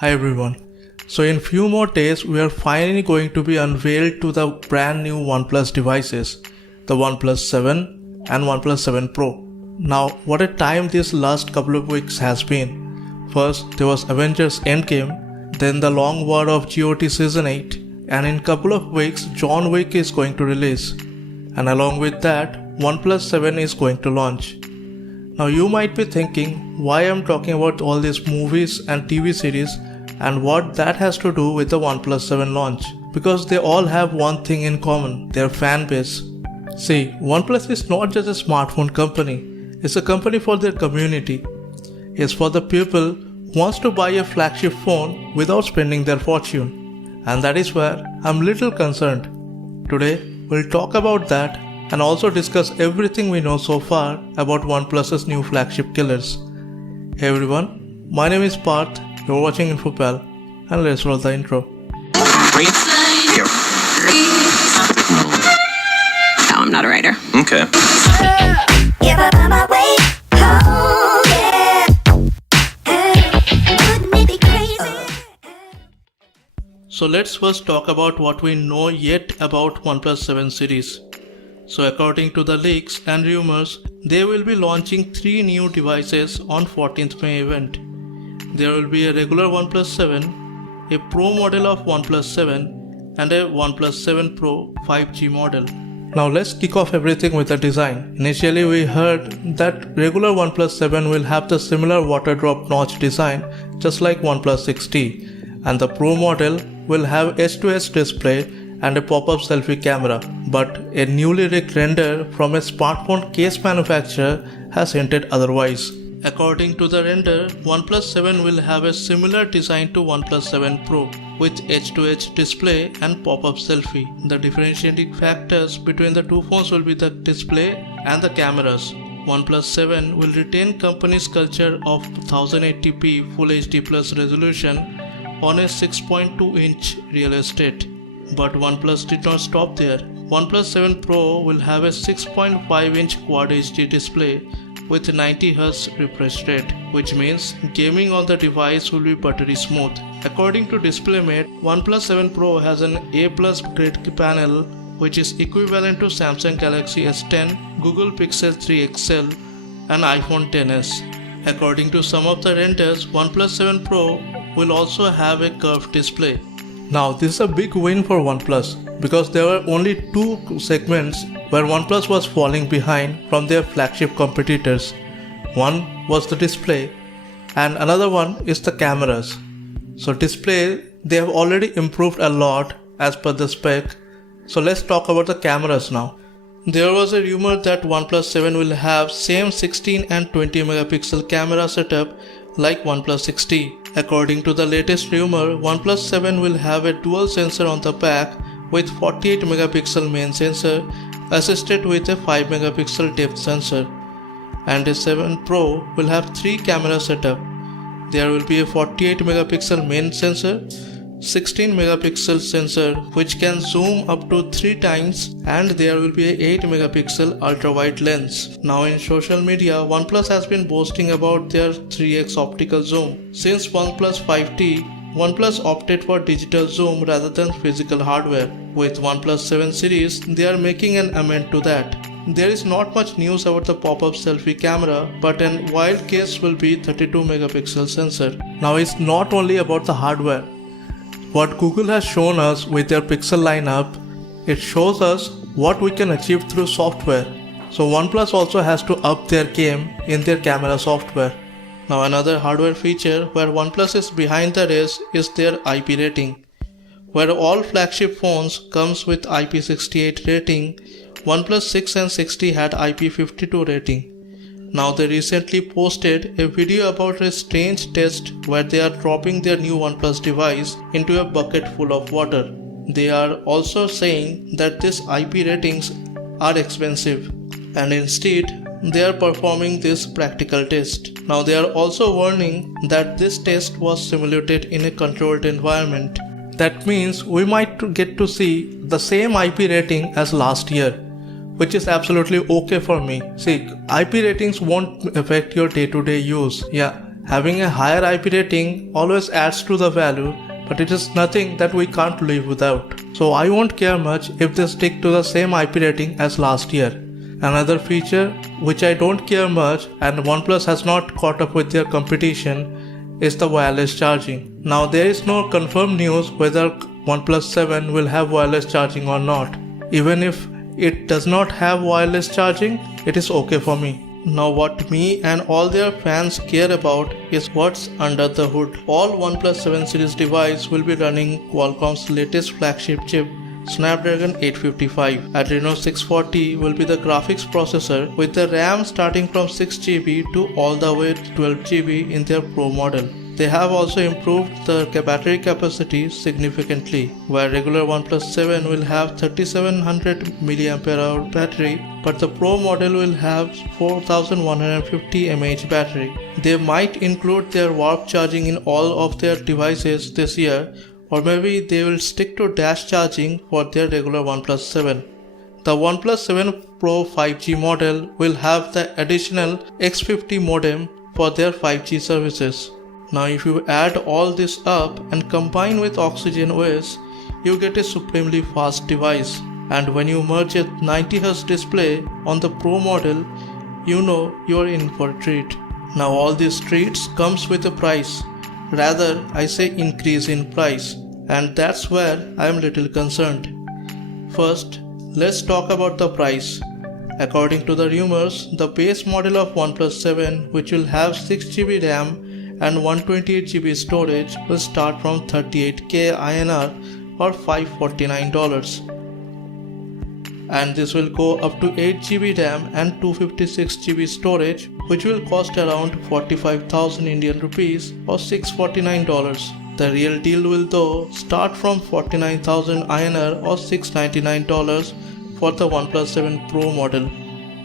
Hi everyone. So in few more days we are finally going to be unveiled to the brand new OnePlus devices, the OnePlus 7 and OnePlus 7 Pro. Now what a time this last couple of weeks has been. First there was Avengers Endgame, then the long war of GOT Season 8, and in couple of weeks John Wick is going to release. And along with that, OnePlus 7 is going to launch. Now you might be thinking why I'm talking about all these movies and TV series and what that has to do with the OnePlus 7 launch. Because they all have one thing in common, their fan base. See, OnePlus is not just a smartphone company, it's a company for their community. It's for the people who wants to buy a flagship phone without spending their fortune. And that is where I'm little concerned. Today, we'll talk about that and also discuss everything we know so far about OnePlus's new flagship killers. Hey everyone, my name is Parth, you're watching InfoPal, and let's roll the intro. No, I'm not a writer. Okay. So let's first talk about what we know yet about OnePlus 7 series. So according to the leaks and rumors, they will be launching 3 new devices on 14th May event. There will be a regular OnePlus 7, a Pro model of OnePlus 7 and a OnePlus 7 Pro 5G model. Now let's kick off everything with the design. Initially we heard that regular OnePlus 7 will have the similar water drop notch design just like OnePlus 6T, and the Pro model will have edge-to-edge display and a pop-up selfie camera, but a newly leaked render from a smartphone case manufacturer has hinted otherwise. According to the render, OnePlus 7 will have a similar design to OnePlus 7 Pro with edge-to-edge display and pop-up selfie. The differentiating factors between the two phones will be the display and the cameras. OnePlus 7 will retain company's culture of 1080p Full HD Plus resolution on a 6.2-inch real estate. But OnePlus did not stop there. OnePlus 7 Pro will have a 6.5-inch Quad HD display with 90Hz refresh rate, which means gaming on the device will be buttery smooth. According to DisplayMate, OnePlus 7 Pro has an A+ grade panel which is equivalent to Samsung Galaxy S10, Google Pixel 3 XL and iPhone XS. According to some of the renders, OnePlus 7 Pro will also have a curved display. Now this is a big win for OnePlus because there were only 2 segments where OnePlus was falling behind from their flagship competitors. One was the display and another one is the cameras. So display, they have already improved a lot as per the spec. So let's talk about the cameras now. There was a rumor that OnePlus 7 will have same 16 and 20 megapixel camera setup like OnePlus 6T. According to the latest rumor, OnePlus 7 will have a dual sensor on the back with 48 megapixel main sensor assisted with a 5 megapixel depth sensor, and a 7 Pro will have 3 camera setup. There will be a 48 megapixel main sensor, 16 megapixel sensor which can zoom up to 3 times, and there will be a 8 megapixel ultra wide lens. Now in social media, OnePlus has been boasting about their 3x optical zoom. Since OnePlus 5T, OnePlus opted for digital zoom rather than physical hardware. With OnePlus 7 series, they are making an amend to that. There is not much news about the pop-up selfie camera, but an wild case will be 32 megapixel sensor. Now it's not only about the hardware. What Google has shown us with their Pixel lineup, it shows us what we can achieve through software. So OnePlus also has to up their game in their camera software. Now another hardware feature where OnePlus is behind the race is their IP rating. Where all flagship phones comes with IP68 rating, OnePlus 6 and 6T had IP52 rating. Now they recently posted a video about a strange test where they are dropping their new OnePlus device into a bucket full of water. They are also saying that these IP ratings are expensive, and instead they are performing this practical test. Now they are also warning that this test was simulated in a controlled environment. That means we might get to see the same IP rating as last year, which is absolutely okay for me. See, IP ratings won't affect your day-to-day use. Yeah, Having a higher IP rating always adds to the value, but it is nothing that we can't live without. So I won't care much if they stick to the same IP rating as last year. Another feature which I don't care much and OnePlus has not caught up with their competition is the wireless charging. Now there is no confirmed news whether OnePlus 7 will have wireless charging or not. Even if it does not have wireless charging, it is okay for me. Now what me and all their fans care about is what's under the hood. All OnePlus 7 series device will be running Qualcomm's latest flagship chip, Snapdragon 855. Adreno 640 will be the graphics processor with the RAM starting from 6GB to all the way to 12GB in their Pro model. They have also improved the battery capacity significantly, where regular OnePlus 7 will have 3700 mAh battery, but the Pro model will have 4150 mAh battery. They might include their warp charging in all of their devices this year, or maybe they will stick to dash charging for their regular OnePlus 7. The OnePlus 7 Pro 5G model will have the additional X50 modem for their 5G services. Now if you add all this up and combine with Oxygen OS, you get a supremely fast device. And when you merge a 90Hz display on the Pro model, you know you are in for a treat. Now all these treats comes with a price. Rather, I say increase in price. And that's where I am little concerned. First, let's talk about the price. According to the rumors, the base model of OnePlus 7, which will have 6GB RAM and 128GB storage, will start from 38k INR or $549. And this will go up to 8GB RAM and 256GB storage, which will cost around 45,000 Indian rupees or $649. The real deal will though start from 49,000 INR or $699 for the OnePlus 7 Pro model,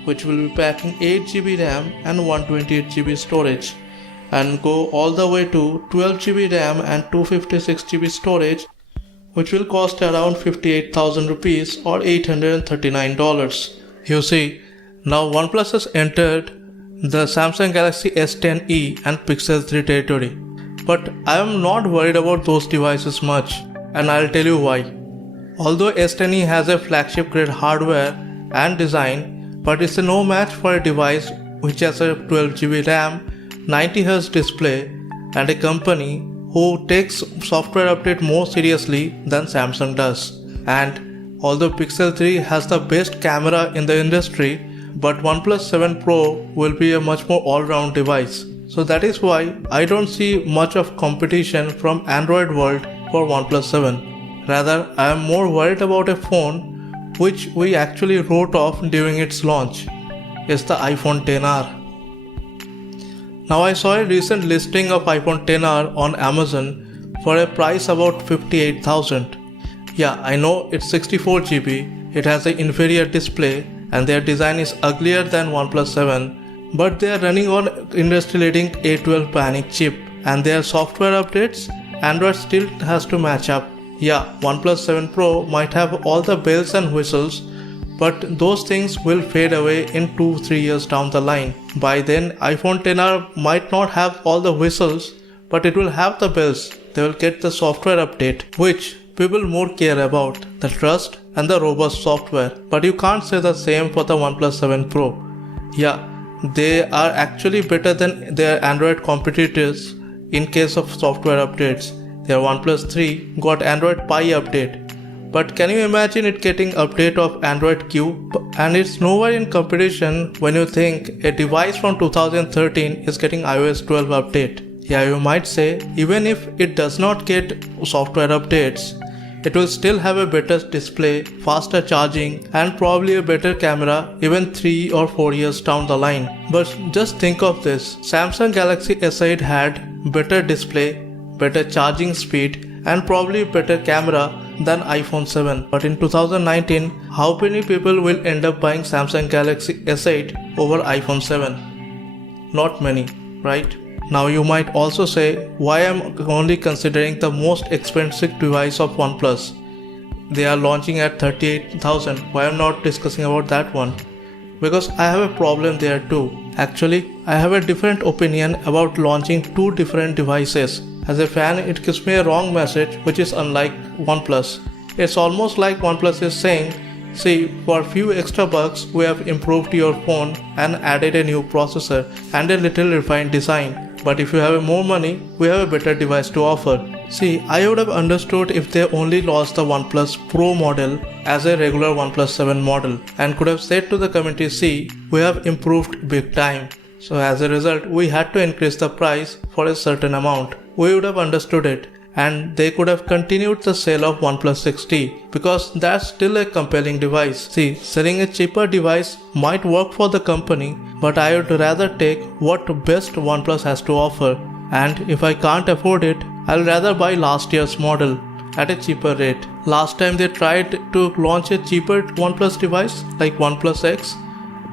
which will be packing 8GB RAM and 128GB storage, and go all the way to 12GB RAM and 256GB storage, which will cost around 58,000 rupees or $839. You see, now OnePlus has entered the Samsung Galaxy S10e and Pixel 3 territory. But I am not worried about those devices much, and I'll tell you why. Although S10e has a flagship grade hardware and design, but it's a no match for a device which has a 12GB RAM, 90Hz display, and a company who takes software update more seriously than Samsung does. And although Pixel 3 has the best camera in the industry, but OnePlus 7 Pro will be a much more all-round device. So that is why I don't see much of competition from Android world for OnePlus 7. Rather, I am more worried about a phone which we actually wrote off during its launch. It's the iPhone XR. Now I saw a recent listing of iPhone XR on Amazon for a price about 58,000. Yeah, I know it's 64GB, it has an inferior display and their design is uglier than OnePlus 7, but they are running on industry-leading A12 Bionic chip, and their software updates, Android still has to match up. Yeah, OnePlus 7 Pro might have all the bells and whistles, but those things will fade away in 2-3 years down the line. By then, iPhone XR might not have all the whistles, but it will have the bells. They will get the software update, which people more care about, the trust and the robust software. But you can't say the same for the OnePlus 7 Pro. Yeah, they are actually better than their Android competitors in case of software updates. Their OnePlus 3 got Android Pie update. But can you imagine it getting update of Android Q? And it's nowhere in competition when you think a device from 2013 is getting iOS 12 update. Yeah, you might say, even if it does not get software updates, it will still have a better display, faster charging, and probably a better camera even 3 or 4 years down the line. But just think of this, Samsung Galaxy S8 had better display, better charging speed, and probably better camera than iPhone 7. But in 2019, how many people will end up buying Samsung Galaxy S8 over iPhone 7? Not many, right? Now you might also say, why am I only considering the most expensive device of OnePlus? They are launching at 38,000. Why am I not discussing about that one? Because I have a problem there too. Actually, I have a different opinion about launching two different devices. As a fan, it gives me a wrong message which is unlike OnePlus. It's almost like OnePlus is saying, see, for a few extra bucks, we have improved your phone and added a new processor and a little refined design. But if you have more money, we have a better device to offer. See, I would have understood if they only launched the OnePlus Pro model as a regular OnePlus 7 model and could have said to the community, see, we have improved big time. So as a result, we had to increase the price for a certain amount. We would have understood it, and they could have continued the sale of OnePlus 6T because that's still a compelling device. See, selling a cheaper device might work for the company, but I would rather take what best OnePlus has to offer. And if I can't afford it, I'll rather buy last year's model at a cheaper rate. Last time they tried to launch a cheaper OnePlus device like OnePlus X,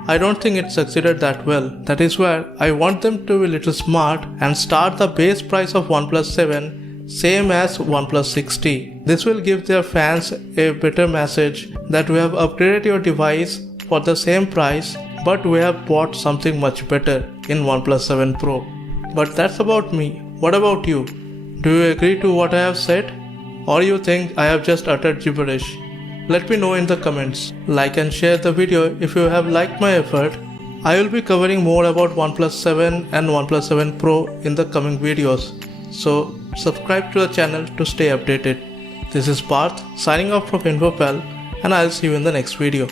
I don't think it succeeded that well. That is where I want them to be a little smart and start the base price of OnePlus 7 same as OnePlus 6T. This will give their fans a better message that we have upgraded your device for the same price, but we have bought something much better in OnePlus 7 Pro. But that's about me. What about you? Do you agree to what I have said? Or you think I have just uttered gibberish? Let me know in the comments. Like and share the video if you have liked my effort. I will be covering more about OnePlus 7 and OnePlus 7 Pro in the coming videos. So subscribe to the channel to stay updated. This is Parth signing off from InfoPal, and I'll see you in the next video.